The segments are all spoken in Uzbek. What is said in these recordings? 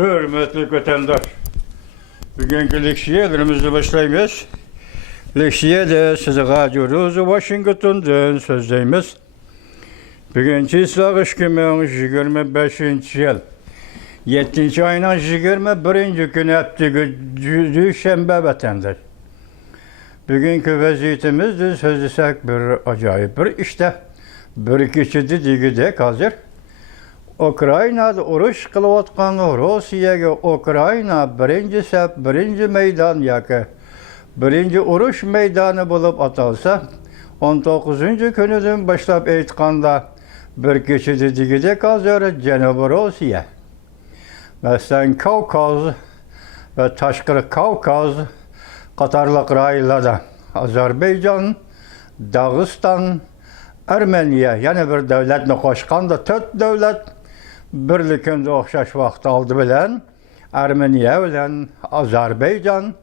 Hürmetli vatandaş, bugünkü leksiyelerimizi başlaymış. Leksiyede size gadiyoruz Washington'dan sözdeyimiz. Bugünkü İslağış günü 25. yıl. 7. ayının 21. günü hafta Düşenbe vatandaş. Bugünkü vaziyetimiz sözlesek bir acayip bir işte. Bir kişi digidek hazır. Ukrayna'da uruş kılıvatkan Rusiyaga Ukrayna birinci meydan yaki birinci uruş meydanı bulup atalsa 19. günüdün başlap aytkanda bir kişi digidek hazır Cenubi Rusiya. Mesela Kavkaz ve Taşkırı Kavkaz Katarlık raylarda Azerbaycan, Dağıstan, Ermeniya yani bir devletini koşkanda 4 devlet birlikinde okşaş vaxt aldı bilen Ermeniya bilen Azerbaycan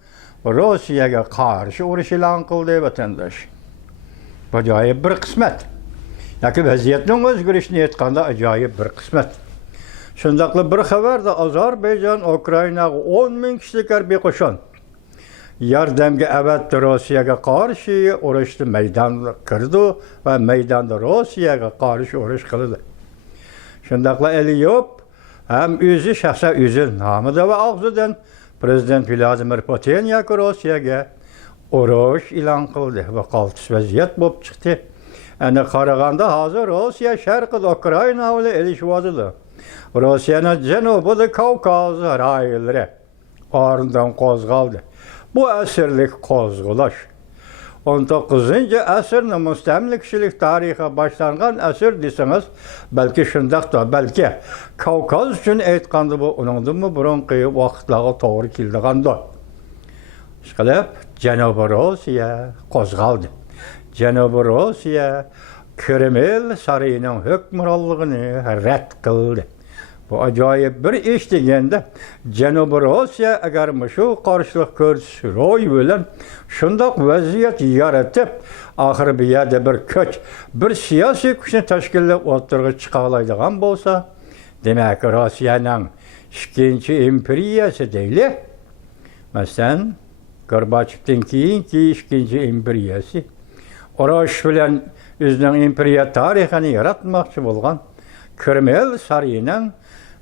Rusiyaga karşı uruş ilan kıldı vatandaş. Bu acayip bir kısmet. Yaki vaziyetinin özgürüşünü etkanda acayip bir kısmet. Şundaklı bir haber de Azerbaycan Ukrayna'ya 10.000 kişilik harbiy koşan yardımga evet Rusiyaga karşı urushni meydan kırdı ve meydanda Rusiyaga karşı urush kıldı. Şundaqla Eliyop hem özü şahsa özü namıda ve ağzıdan Prezident Vladimir Putin yaki Rusiyaga urush ilan kıldı ve qaltis vaziyet bolup çıktı. Yani qaraganda hazır Rusiya şarkıda Ukrayna ile elişvadıdı. Rusiyanın Cenubi Kavkaz rayları ağrından qozgaldı. Bu əsirlik qozgulaş 19. əsrin müstəmlikçilik tarihi başlanğan əsir deseniz belki şundaq da belki Kavkaz üçün aytqandı bu onundan burunqi vaqtlağı doğru kildiğanda. Şqilib Cenubi Rusiya qozgaldı. Cenubi Rusiya Kreml sarayının hükmranlığını rədd qıldı. Bu acayip bir iş degende Cenubi Rusiya eğer şu karşılık görüş roy bilen şundaq vaziyet yaratıp ahir bir yerde bir köç bir siyasi güçünü teşkillep ortaya çıkalaydigan bolsa demek Rusiyanın ikinci imperiyası değil. Mesela Gorbaçov'dan keyinki ikinci imperiyası. Uruş bilen özünün imperiya tarihini yaratmakçı bolgan Kreml sarayının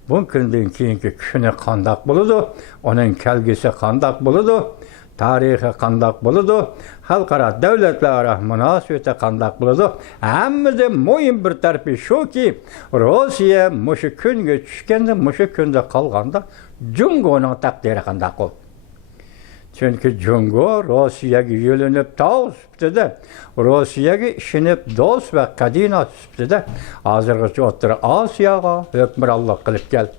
bundan keyinki küşünü qandaq buludu, onun kelgisi qandaq buludu, tarihi qandaq buludu, halkara devletlara münasebeti qandaq buludu. Həmmide mühim bir tarafı şu ki, Rusiya muşu künge düşkende, muşu künde qalğanda Cungo'nun takdiri qandaq oldu. Çünkü Cungo Rusiyaga yölünüp tağ süptede, Rusiyaga işinip dost ve kadina süptede, hazırgıcı Otur Asiyaga hükmranlık kılıp geldi.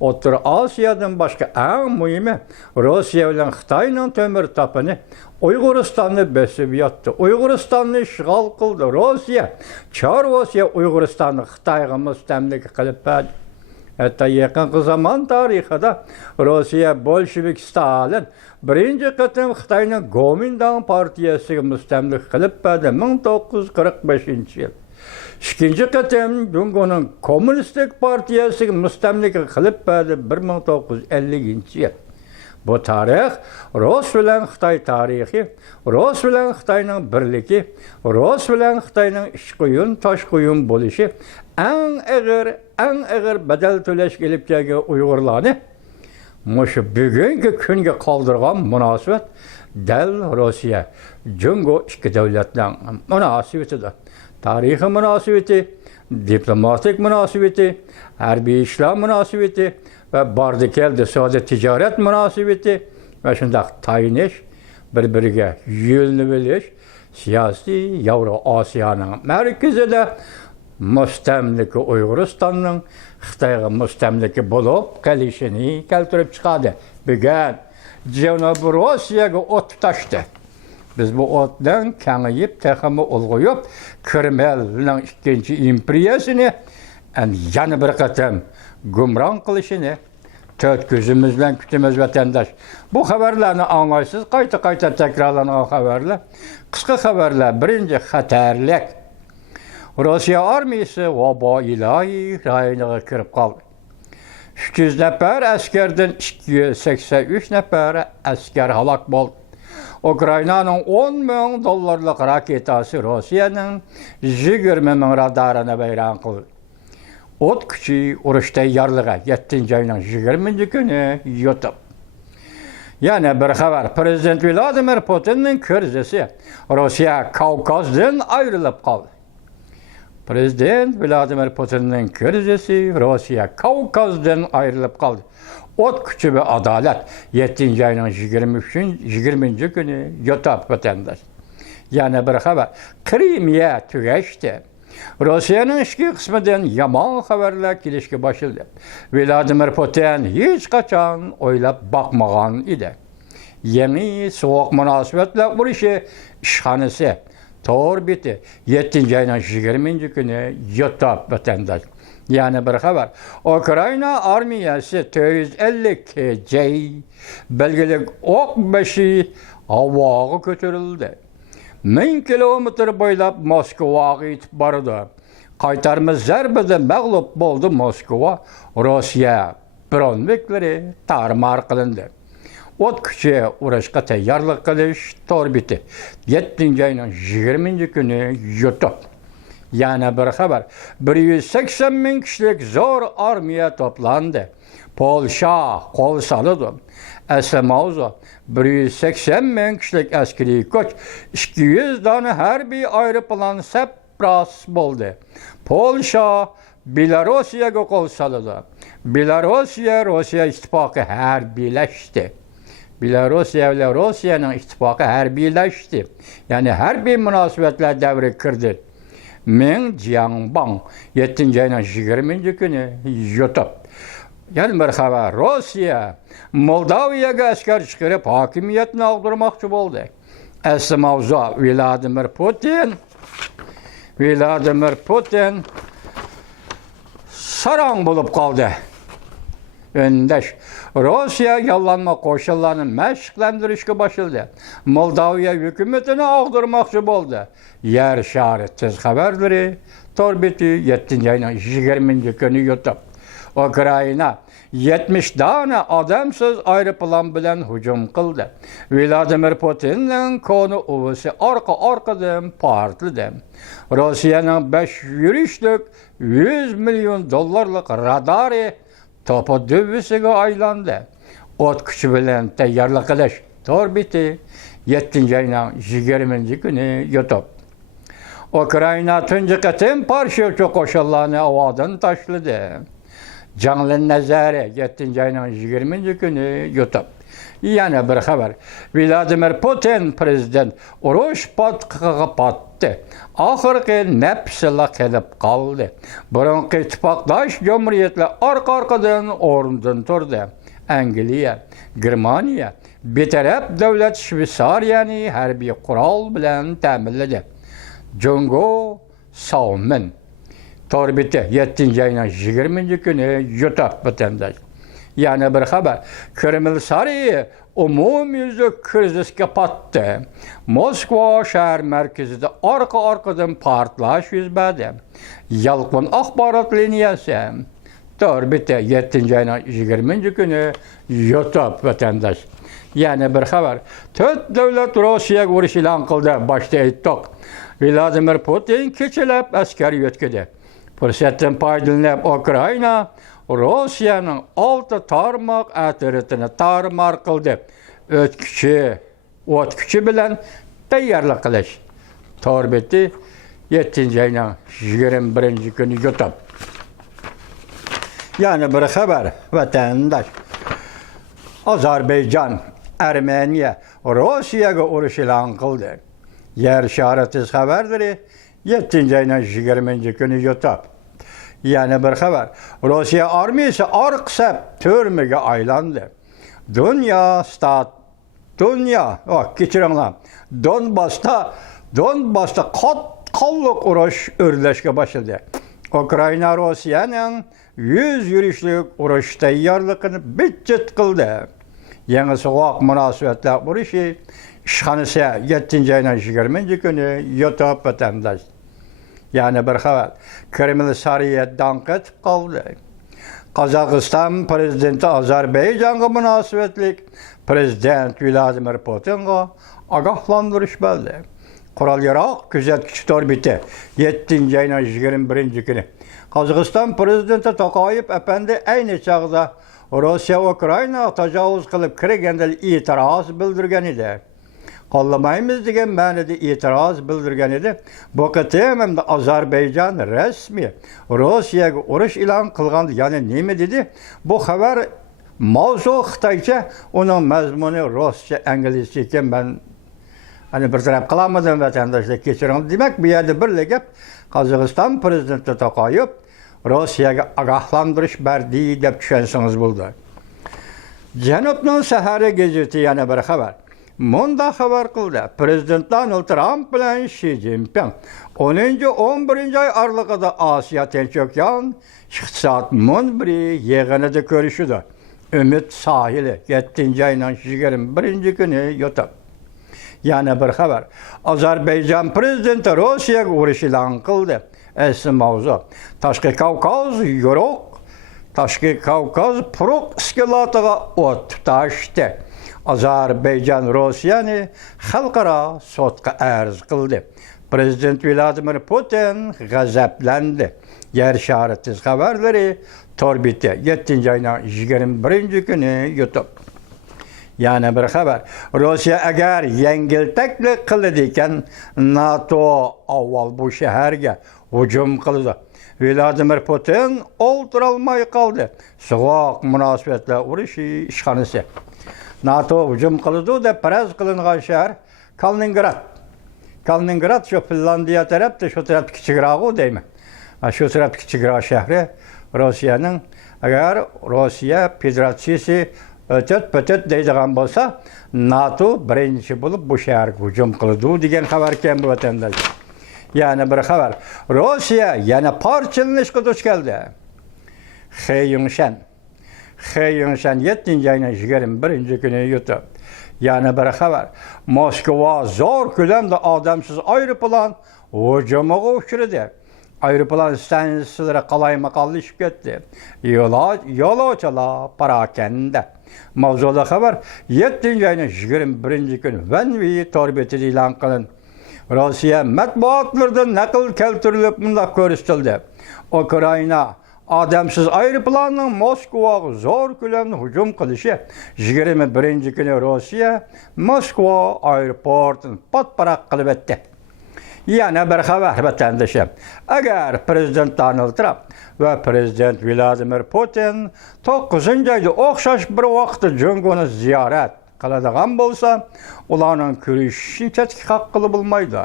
Otur Asiya'dan başka en mühimi Rusya ile Xitay'ın tömür tapını Uyguristan'ı besip yattı. Uyguristan'ı işgal kıldı. Çar Rusya Uyguristan'ı Xitay'a müstemlik kılıp geldi. Hatta yakın zaman tarihinde Rusya Bolşevik Stalin birinci kıtım Xitay'ın Kuomintang partiyası müstemlik kılıp verdi 1945 yıl. İkinci kıtım Cungo'nun Komünistik Partiyası müstemlik kılıp verdi 1950 yıl. Bu tarih Rus bilen Xitay tarihi, Rus bilen Xitay'ın birliki, Rus bilen Xitay'ın işkuyun, taşkuyun buluşu en ağır bedel töleş gelip gelge Uygurlarını muşu bugünkü künge kaldırgan münasebet del Rusya, Cungo iki devletlerin münasebetidir. Tarihi münasebeti, diplomatik münasebeti, harbi işlem münasebeti ve bardikelde sadece ticaret münasebeti ve şundaq tayiniş, birbiriga yolunu biliş, siyasi Avro Asiya'nın merkezinde müstemliki Uyguristan'ın Xitayga müstemliki bulup gelişini keltirip çıkardı. Bugün Cenubi Rusiyaga ot tutaştı. Biz bu otdan kengayip, teximi ulguyup, Kreml'nin ikinci imperiyasını yanı bir kıtım gumran kılışını dört gözümüzle kütümüz vatandaş. Bu haberlerini anlaysız, kayta tekrarlanan haberler. Kısa haberler, birinci xatarlik. Rusya armiyası vaba ilahi rayına kirip kaldı. 300 nəfər əsgərdən 283 nəfər əskər halak oldu. Ukraynanın 10 milyon dollarlıq raketası Rusiyanın 20 min radarına beyran qıldı. Ot küçü uruş teyarlığa 7. ayının 20. günü yutub. Yani bir haber, Prezident Vladimir Putin'in krizisi Rusya Kavkaz'dan ayrılıp kaldı. Prezident Vladimir Putin'in krizisi Rusya Kavkaz'dan ayrılıp kaldı. Ot küçü ve adalet 7. ayının 20. günü yutub vatandaş. Yani bir haber, Krimiye tügeçti. Rusya'nın işki kısmından yaman haberler kilişki başladı. Vladimir Putin hiç kaçan oylap bakmagan idi. Yeni soğuk münasebetle vuruşu işhanesi doğru bitti. 7. ayının 20. günü yutub vatandaş. Yani bir haber. Ukrayna armiyası 250 kc belgelik ok beşi havağa götürüldü. 1000 kilometre boylap Moskvaga yetib bardı. Qaytarmaz zarbada mag'lub bo'ldi Moskva. Rossiya bronvikleri tarmar qilindi. Ot kuchi urushga tayyorlik qilish to'g'ri bitdi. 7. ayning 20. kuni yutib. Yana bir xabar. 180 ming kishilik zo'r armiya to'plandi. Polsha qo'l soldi. Eslemauza 180 ming kishilik askeriy kuch, 200 dona harbiy aeroplan sepras bo'ldi. Polsha Belorussiyaga qo'l soldi. Belorussiya Rossiya ittifoqi harbiylashdi. Belorussiya bilan Rossiyaning ittifoqi harbiylashdi. Ya'ni harbiy munosabatlar davri kirdi. Ming Jiangbang 7. ayının 20. günü yutub. Yani bir haber, Rusya Moldaviyaga askar chiqarib hokimiyatni og'dirmoqchi bo'ldi. Asli mavzu Vladimir Putin sarang bo'lib qoldi. Öndaş Rusya yollanma qo'shinlarni mashqlantirishga boshladi. Moldaviya hukumatini og'dirmoqchi bo'ldi. Yer shari tez xabarlari torbiti 7. ayının 20. günü yutub. Ukrayna 70 tane adamsız aeroplan bilan hücum qildi. Vladimir Putin'nin konu uvusi arkadan partladı. Rusya'nın 5 yürüyüşlük 100 milyon dollarlık radarı topu düvüsüge aylandı. Ot küçü bilen tayyorlik qilish to'g'ri bitdi. 7. ayının 20. günü yutub. Ukrayna tunji qatim parashyut qo'shinlarni havodan tashladi. Canlı Nazari 7. ayının 20. günü yutub. Yana bir haber. Vladimir Putin prezident urush patqiga patdi. Oxirgi nafsila kelib qoldi. Burunqi ittifoqdosh jamhuriyatlar orqa-orqadan o'rnidan turdi. Angliya, Germaniya, betaraf davlat Shveysariyani harbiy qurol bilan ta'minladi. Jungo Salmin Torbiti 7. ayının 20. günü yutub vatandaş. Yani bir haber. Kreml sarayı umumyüzlük krizisga patdi. Moskva şehir merkezinde arka-arkadan partlash yuz berdi. Yalqin axborot liniyasi Torbiti 7. ayının 20. günü yutub vatandaş. Yani bir haber. 4 davlat Rossiyaga urush e'lon qildi. Boshda aytdik. Vladimir Putin kechalab askar yo'tkadi. Fursatdan foydalanib Ukrayna Rusya'nın 6 tarmoq ateritini tarmar qildi. O't kuchi bilan tayyorlik qilish. Torbiti 7. ayının 21. günü yutub. Yani bir haber vatandaş. Azerbaycan, Ermeniya Rusya'ga urush e'lon qildi. Yer shari tez xabarlari 7. ayının 20. günü yutub. Yani bir haber. Rusya armiyası arqsab türmege aylandı. Donbass'ta qatqalliq urush o'rlashga boshladi. Ukrayna Rossiyaning 100 yurishlik urush tayyorligini bitjit qildi. Yangi so'g'oq munosabatlar urushi ishxonasi 7. ayının 20. günü yutub vatandaş. Yani bir haber. Kreml sarayı dank etib qoldi. Qozog'iston prezidenti Ozarbayjonga munosabatlik prezident Vladimir Putinga ogohlantirish berdi. Qurol-yarog' kuzatuvchi torbiti 7-ayning 21-kuni Qozog'iston prezidenti Toqayev apandi ayni chog'da Rossiya Ukrainaga tajovuz qilib kirganda e'tiroz bildirgan edi. Qo'llamaymiz degan ma'noda e'tiroz bildirgan edi. Bu qatim ham Ozarbayjon rasmiy Rossiyaga urush e'lon qilgan, ya'ni nima dedi? Bu xabar mavzu Xitoycha, uning mazmuni Ruscha, inglizcha ekan. Men bir taraf qilamadim vatandoshlar, kechiring. Demak, bu yerda bir gap, Qozog'iston prezidenti Toqayev Rossiyaga ogohlantirish berdi deb tushunsangiz bo'ldi. Janubning Sahara gazeti yana bir xabar. Munda xabar qildi. Prezident Donald Trump bilan Xi Jinping 10-11 oy oralig'ida Osiyo Tinch okean iqtisod munbiri yig'inida ko'rishdi. Umid sohili 7-ayning 21-kuni yotib. Yana bir xabar. Ozarbayjon prezidenti Rossiyaga urush e'lon qildi. Asli mavzu Tashqi Kavkaz yo'q. Tashqi Kavkaz quruq iskilatiga o't tutashdi. Ozarbayjon Rossiyani xalqaro sudga arz qildi. Prezident Vladimir Putin g'azablandi. Yer shari tez xabarlari torbiti 7-ayning 21-kuni YouTube. Yana bir xabar. Rossiya agar yengiltaklik qiladi ekan, NATO avval bu shaharga hujum qildi. Vladimir Putin o'ltirolmay qoldi. So'g'oq munosabatlar urushi ishxonasi. NATO hujum qildi deb faraz qilingan shahar Kaliningrad. Kaliningrad shu Finlandiya tarafda, shu taraf kichikrog'i deyman. Shu taraf kichikroq shahri Rossiyaning, agar Rossiya Federatsiyasi ötet deydigan bo'lsa, NATO birinchi bo'lib bu shaharga hujum qildi degan xabar keldi bu vatandosh. Yana bir xabar. Rossiya yana parchalanishga duch keldi. Xeyunshan 7-ayning 21-kuni yutib. Yana bir xabar. Moskva zo'r ko'lamda odamsiz aeroplan hujumiga uchradi. Aeroplan stansiyalari qalayma-qallashib ketdi. Yo'lovchilar parakanda. Mavzuda xabar 7-ayning 21-kuni Vanvi torbetida e'lon qilindi. Rossiya matbuotlarida naql keltirilib bunday ko'rsatildi. Ukraina odamsiz aeroplanning Moskvaga zo'r ko'lamda hujum qilishi 21-kuni Rossiya Moskva aeroportini patparaq qilib etdi. Yana bir xabar vatandoshim. Agar prezident Donald Trump va prezident Vladimir Putin 9-oyda o'xshash bir vaqtda Jungoni ziyorat qiladigan bo'lsa, ularning ko'rishishni chetga qoqilib bo'lmaydi.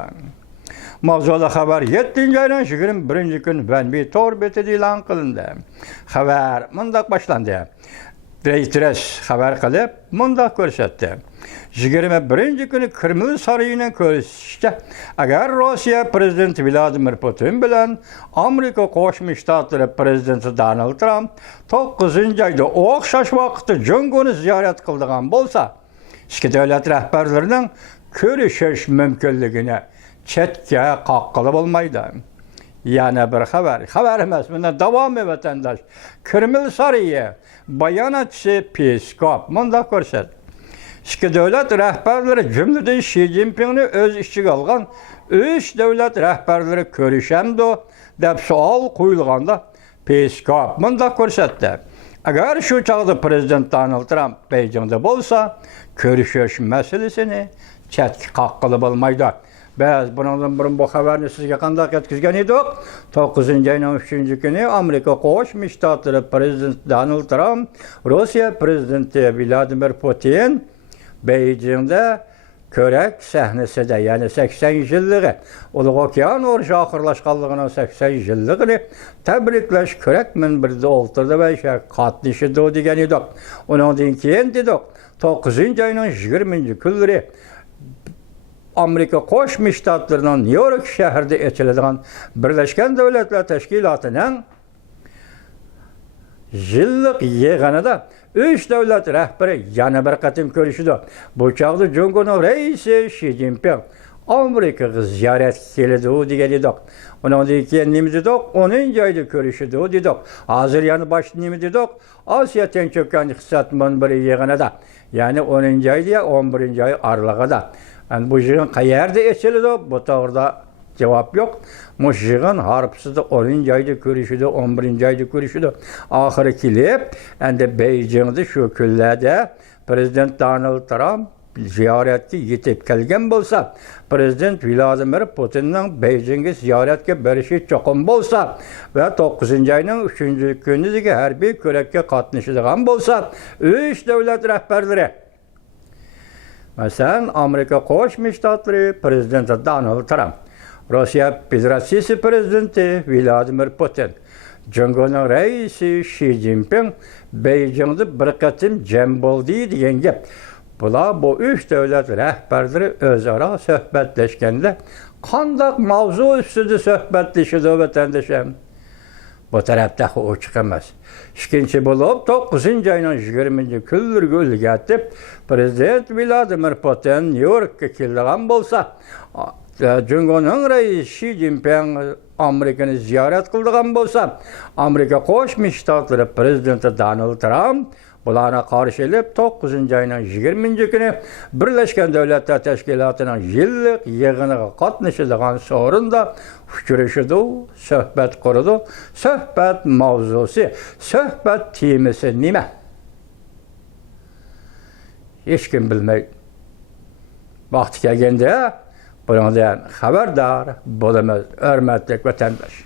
Mavzuda xabar 7-ayning 21-kuni Vanvi torbetida e'lon qilindi. Xabar mundaq boshlandi. Reuters xabar qilib, mundaq ko'rsatdi. 21-kuni Kreml saroyining ko'rsatishicha, agar Rossiya prezidenti Vladimir Putin bilan Amerika Qo'shma Shtatlari prezidenti Donald Trump 9-oyda o'xshash vaqtda Jungoni ziyorat qiladigan bo'lsa, ikki davlat rahbarlarining ko'rishish mumkinligini chetga qoqilib bo'lmaydi. Yana bir xabar emas, bundan davom vatandosh. Kreml saroyi bayonotchisi Peskov mundaq ko'rsatdi. İki davlat rahbarlari jumladan Xi Jinpingni o'z ichiga olgan 3 davlat rahbarlari ko'rishamdi deb savol qo'yilganda Peskov mundaq ko'rsatdi. Agar shu chog'da prezident Donald Trump Beijingda bo'lsa, ko'rishish masalasini chetga qoqilib bo'lmaydi. Biz bundan burun bu xabarni sizga qanday yetkazgan edik? 9-ayning 3-kuni Amerika Qo'shma Shtatlari prezidenti Donald Trump, Rossiya prezidenti Vladimir Putin Beijingda ko'rak sahnasida, ya'ni 80-yilligi, Ulug' okean urushi oxirlashganligining 80-yilligini tabriklash ko'rak minbarida o'tirdi va qatnashdi degan edik. Undan keyin dedik, 9-ayning 20-kunlari Amerika Qo'shma Shtatlarining Nyu-York shahrida ochiladigan Birlashgan Davlatlar Tashkilotining yillik yig'inida 3 davlat rahbari yana bir qatim ko'rishdi. Bu chog'da Jungoni raisi Xi Jinping Amerikaga ziyorat keldi degan edik. Undan keyin nima dedik? 10 joyda ko'rishdi dedik. Hozir yana boshqa nima dedik? Osiyo tinch okean iqtisod munbiri yig'inida. Ya'ni 10 joyda 11 joy oralig'ida. Bu yig'in qayerda ochildi? Bu to'g'rida javob yo'q. Mush yig'in harpsida 10 joyda ko'rishdi, 11 joyda ko'rishdi. Oxiri kelib, endi Beijingda shu kunlarda Prezident Donald Trump ziyoratga yetib kelgan bo'lsa, Prezident Vladimir Putinning Beijingga ziyoratga borishi cho'qim bo'lsa va 9-oyning 3-kunidagi harbiy ko'rakka qatnashadigan bo'lsa, 3 davlat rahbarlari, masalan, Amerika Qo'shma Shtatlari prezidenti Donald Trump, Rossiya Federatsiyasi prezidenti Vladimir Putin, Jungoning raisi Xi Jinping Beijingda bir qatim jam bo'ldi degan gap. Bular bu 3 davlat rahbarlari o'zaro suhbatlashganda qanday mavzu ustida suhbatlashadi vatandoshlar? Bu tarafda ochiq emas. Ikkinchi bo'lib 9-oyning 20-kunlariga ulg'atib Prezident Vladimir Putin Nyu-Yorkka kelgan bo'lsa, Jungoning raisi Xi Jinping Amerikani ziyorat qilgan bo'lsa, Amerika Qo'shma Shtatlari prezidenti Donald Trump bularga qarshi kelib 9-oyning 20-kuni Birlashgan Davlatlar Tashkilotining yillik yig'iniga qatnashadigan so'rinda uchrashdi, suhbat qurdi. Suhbat mavzusi, suhbat temasi nima? Hech kim bilmaydi. Vaqti kelganda bundan xabardor bo'lamiz, hurmatli vatandosh.